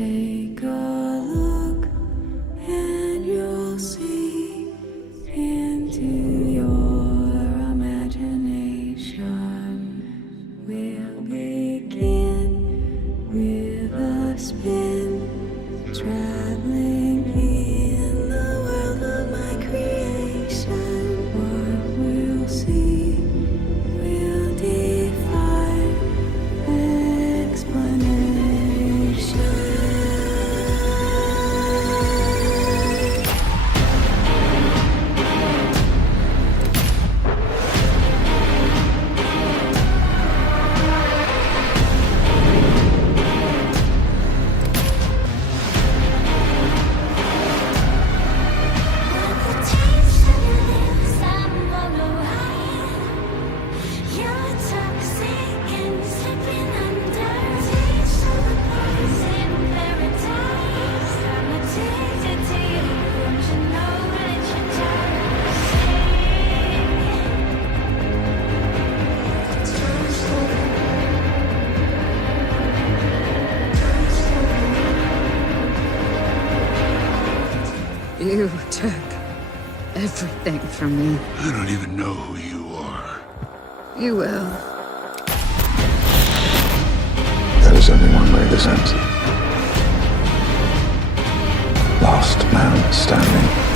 Take a look and you'll see into your imagination. We'll begin with a spin, traveling in the world of my creation. What we'll see will defy explanation. You took everything from me. I don't even know who you are. You will. There is only one way this ends. Last man standing.